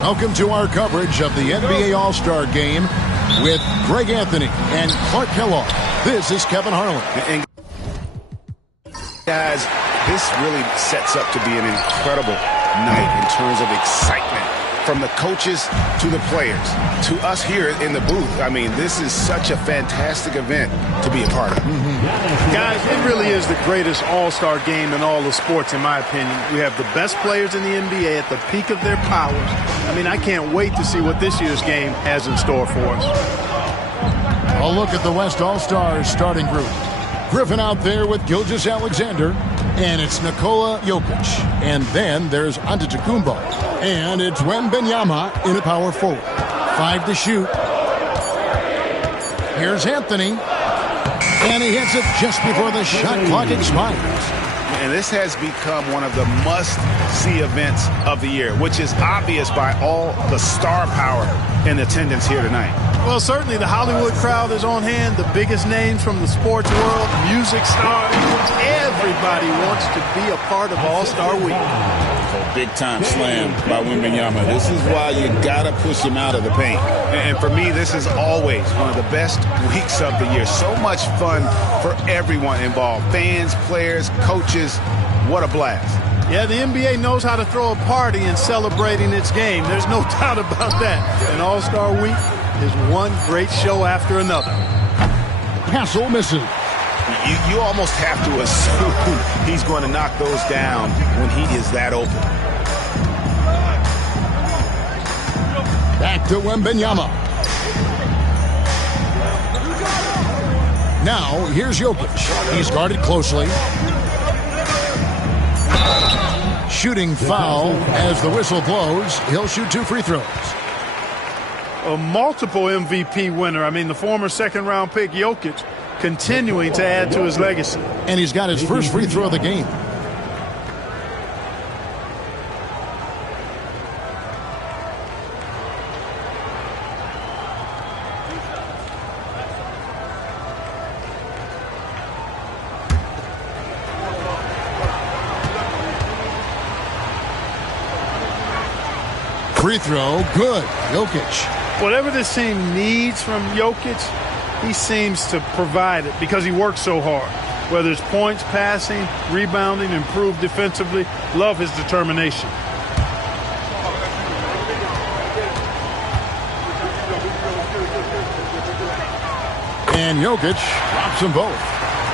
Welcome to our coverage of the NBA All-Star Game with Greg Anthony and Clark Kellogg. This is Kevin Harlan. And guys, this really sets up to be an incredible night in terms of excitement from the coaches to the players to us here in the booth. I mean, this is such a fantastic event to be a part of. Guys, it really is the greatest all-star game in all of sports, in my opinion. We have the best players in the NBA at the peak of their powers. I mean, I can't wait to see what this year's game has in store for us. A look at the West All-Stars starting group. Griffin out there with Gilgeous-Alexander, and it's Nikola Jokic. And then there's Antetokounmpo, and it's Wembanyama in a power forward. 5 to shoot. Here's Anthony, and he hits it just before the shot clock expires. And this has become one of the must-see events of the year, which is obvious by all the star power in attendance here tonight. Well, certainly the Hollywood crowd is on hand, the biggest names from the sports world, music stars. Everybody wants to be a part of All-Star Week. A big-time slam by Wembanyama. This is why you got to push him out of the paint. And for me, this is always one of the best weeks of the year. So much fun for everyone involved. Fans, players, coaches. What a blast. Yeah, the NBA knows how to throw a party in celebrating its game. There's no doubt about that. And All-Star Week is one great show after another. Castle misses. You almost have to assume he's going to knock those down when he is that open. Back to Wembanyama. Now, here's Jokic. He's guarded closely. Shooting foul as the whistle blows. He'll shoot 2 free throws. A multiple MVP winner. I mean, the former second-round pick, Jokic, continuing to add to his legacy. And he's got his first free throw of the game. Free throw, good. Jokic. Whatever this team needs from Jokic, he seems to provide it because he works so hard. Whether it's points, passing, rebounding, improved defensively, love his determination. And Jokic drops them both.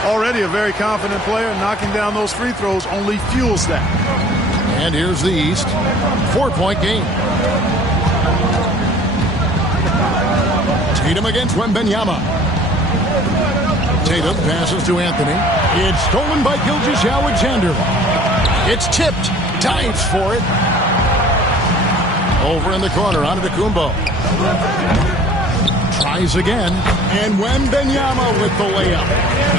Already a very confident player, knocking down those free throws only fuels that. And here's the East. 4-point game. Tatum against Wembanyama. Tatum passes to Anthony. It's stolen by Gilgeous-Alexander. It's tipped. Dives for it. Over in the corner, Antetokounmpo. Tries again. And Wembanyama with the layup.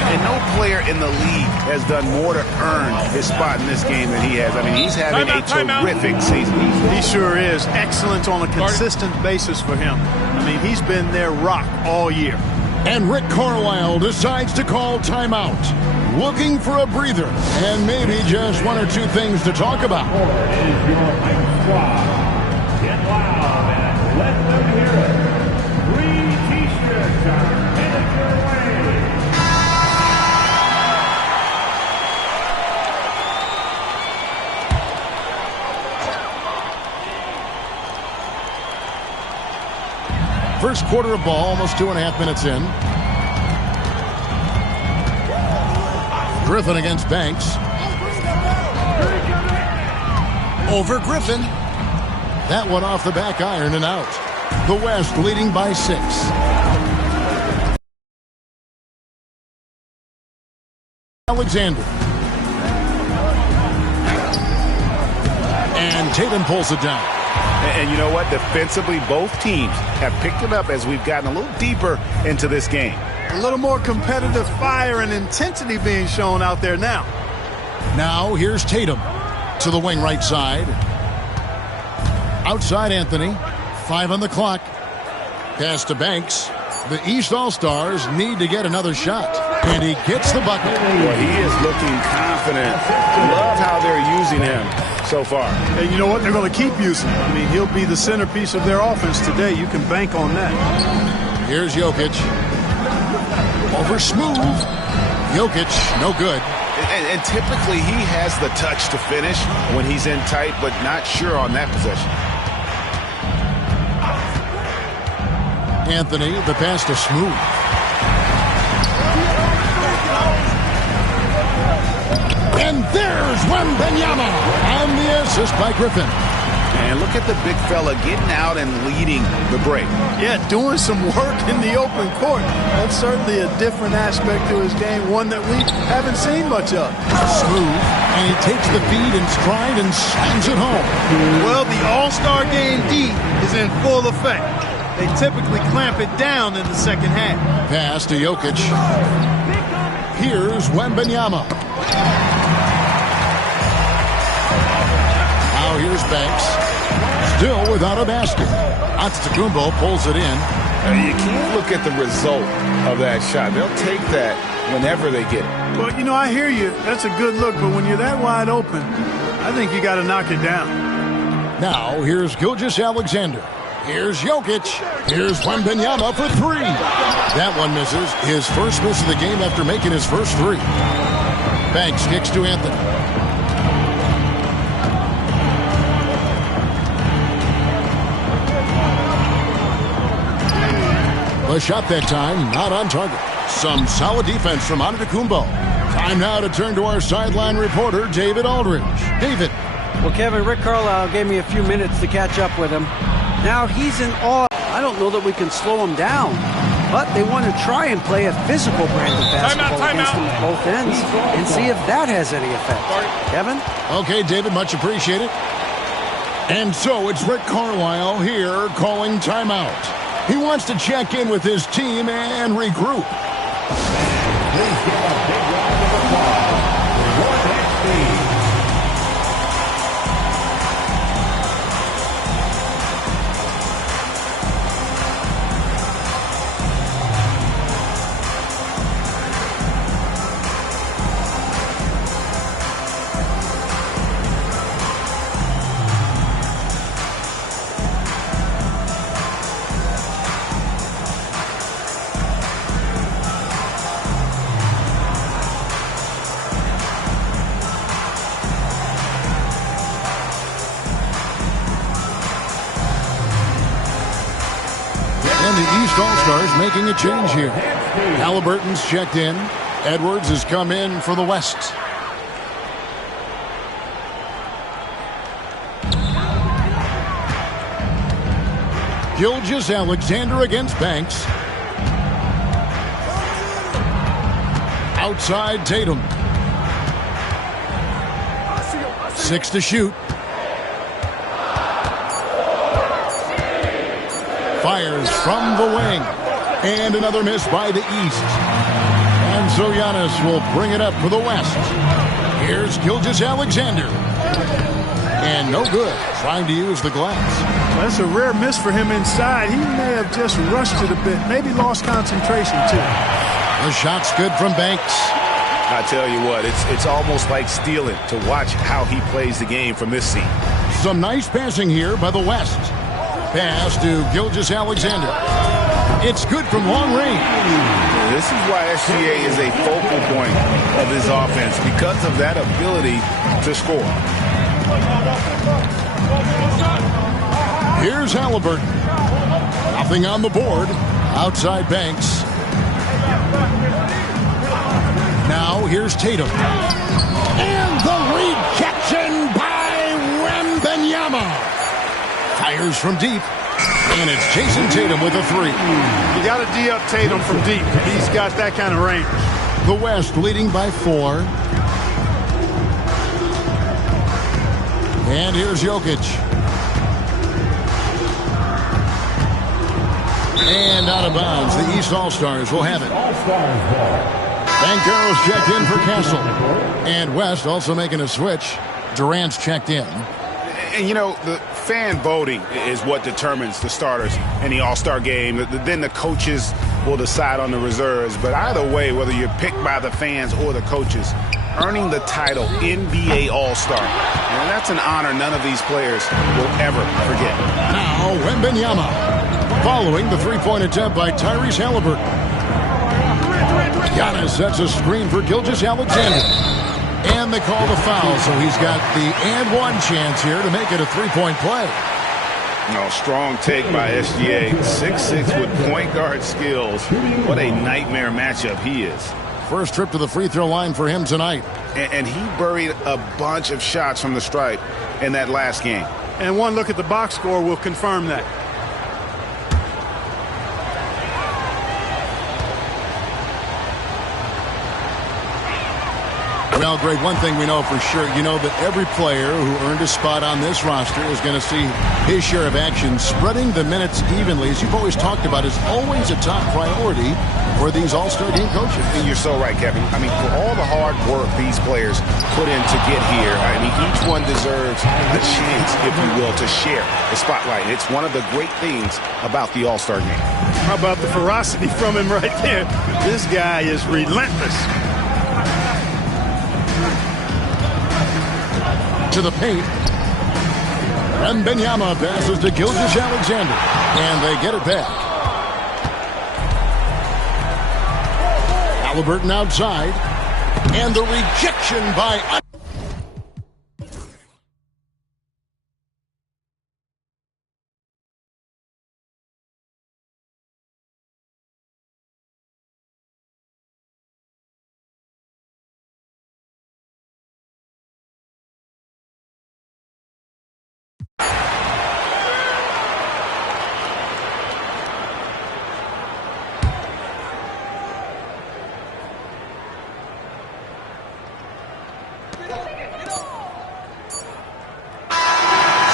And no player in the league has done more to earn his spot in this game than he has. I mean, he's having a terrific season. He sure is. Excellence on a consistent basis for him. I mean, he's been their rock all year. And Rick Carlisle decides to call timeout. Looking for a breather. And maybe just 1 or 2 things to talk about. Get loud and let them hear it. Free T-shirts are headed your way. First quarter of ball, almost 2.5 minutes in. Griffin against Banks. Over Griffin. That one off the back iron and out. The West leading by 6. Alexander. And Tatum pulls it down. And you know what? Defensively, both teams have picked it up as we've gotten a little deeper into this game. A little more competitive fire and intensity being shown out there now. Now here's Tatum to the wing right side. Outside Anthony. 5 on the clock. Pass to Banks. The East All-Stars need to get another shot. And he gets the bucket. Well, he is looking confident. Love how they're using him. so far. And you know what? They're going to keep using him. I mean, he'll be the centerpiece of their offense today. You can bank on that. Here's Jokic. Over smooth. Jokic, no good. And typically he has the touch to finish when he's in tight, but not sure on that possession. Anthony, the pass to Smooth. And there's Wembanyama on the assist by Griffin. And look at the big fella getting out and leading the break. Yeah, doing some work in the open court. That's certainly a different aspect to his game, one that we haven't seen much of. Smooth, and he takes the feed in stride and slams it home. Well, the All-Star Game D is in full effect. They typically clamp it down in the second half. Pass to Jokic. Here's Wembanyama. Now here's Banks. Still without a basket. Antetokounmpo pulls it in. You can't look at the result of that shot. They'll take that whenever they get it. Well, you know, I hear you. That's a good look, but when you're that wide open, I think you got to knock it down. Now here's Gilgeous-Alexander. Here's Jokic. Here's Wembanyama for three. That one misses. His first miss of the game after making his first three. Banks kicks to Anthony. A shot that time, not on target. Some solid defense from Antetokounmpo. Time now to turn to our sideline reporter, David Aldridge. David. Well, Kevin, Rick Carlisle gave me a few minutes to catch up with him. Now he's in awe. I don't know that we can slow him down, but they want to try and play a physical brand of basketball against him at both ends and see if that has any effect. Kevin? Okay, David, much appreciated. And so it's Rick Carlisle here calling timeout. He wants to check in with his team and regroup. Please give a big round of applause for your next team. And the East All-Stars making a change here. Halliburton's checked in. Edwards has come in for the West. Gilgeous-Alexander against Banks. Outside Tatum. 6 to shoot. Fires from the wing. And another miss by the East. And so Giannis will bring it up for the West. Here's Gilgeous-Alexander. And no good. Trying to use the glass. That's a rare miss for him inside. He may have just rushed it a bit. Maybe lost concentration, too. The shot's good from Banks. I tell you what, it's almost like stealing to watch how he plays the game from this seat. Some nice passing here by the West. Pass to Gilgeous-Alexander. It's good from long range. This is why SGA is a focal point of his offense, because of that ability to score. Here's Halliburton. Nothing on the board. Outside Banks. Now here's Tatum. And the rejection by Wembanyama. Fires from deep. And it's Jason Tatum with a three. You got to D-up Tatum from deep. He's got that kind of range. The West leading by 4. And here's Jokic. And out of bounds. The East All-Stars will have it. Banchero's checked in for Castle. And West also making a switch. Durant's checked in. And, you know, the fan voting is what determines the starters in the All-Star game. Then the coaches will decide on the reserves. But either way, whether you're picked by the fans or the coaches, earning the title NBA All-Star. And that's an honor none of these players will ever forget. Now, Wembanyama, following the three-point attempt by Tyrese Halliburton. Giannis sets a screen for Gilgeous-Alexander. And they call the foul, so he's got the and one chance here to make it a three-point play. No, strong take by SGA. 6'6" with point guard skills. What a nightmare matchup he is. First trip to the free throw line for him tonight. And he buried a bunch of shots from the stripe in that last game. And one look at the box score will confirm that. Well, Greg, one thing we know for sure, you know that every player who earned a spot on this roster is going to see his share of action. Spreading the minutes evenly, as you've always talked about, is always a top priority for these All-Star game coaches. And you're so right, Kevin. I mean, for all the hard work these players put in to get here, I mean, each one deserves a chance, if you will, to share the spotlight. It's one of the great things about the All-Star game. How about the ferocity from him right there? This guy is relentless. To the paint. Wembanyama passes to Gilgeous-Alexander. And they get it back. Halliburton outside. And the rejection by...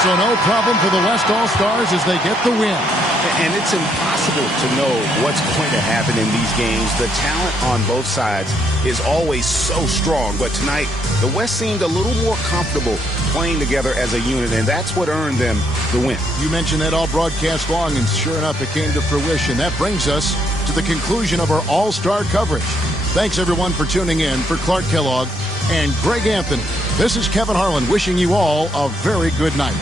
So no problem for the West All-Stars as they get the win. And it's impossible to know what's going to happen in these games. The talent on both sides is always so strong. But tonight, the West seemed a little more comfortable playing together as a unit, and that's what earned them the win. You mentioned that all broadcast long, and sure enough, it came to fruition. That brings us to the conclusion of our All-Star coverage. Thanks, everyone, for tuning in. For Clark Kellogg and Greg Anthony, this is Kevin Harlan wishing you all a very good night.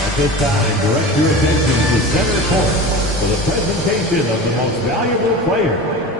At this time, direct your attention to center court for the presentation of the most valuable player.